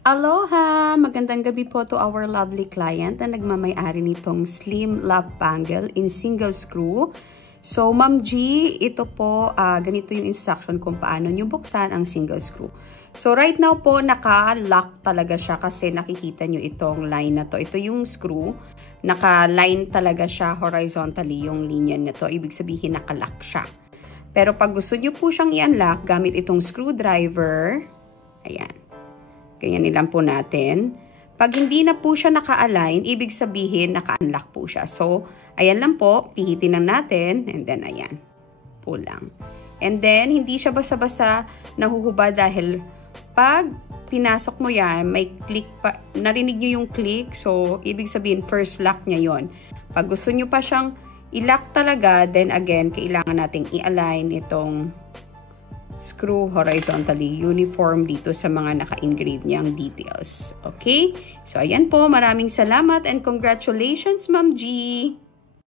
Aloha! Magandang gabi po to our lovely client na nagmamay-ari nitong slim lap bangle in single screw. So, Ma'am G, ito po, ganito yung instruction kung paano nyo buksan ang single screw. So, right now po, naka-lock talaga siya kasi nakikita nyo itong line na to. Ito yung screw. Naka-line talaga siya horizontally yung linya na to. Ibig sabihin, naka-lock siya. Pero pag gusto nyo po siyang i-unlock gamit itong screwdriver, ayan. Ganyan nilang po natin. Pag hindi na po siya naka-align, ibig sabihin naka-unlock po siya. So, ayan lang po. Pihitin lang natin. And then, ayan. Pull lang. And then, hindi siya basa-basa nahuhubad dahil pag pinasok mo yan, may click pa. Narinig nyo yung click. So, ibig sabihin, first lock niya yon. Pag gusto nyo pa siyang i-lock talaga, then again, kailangan nating i-align itong screw horizontally, uniform dito sa mga naka-engrave niyang details. Okay? So, ayan po. Maraming salamat and congratulations, Ma'am G!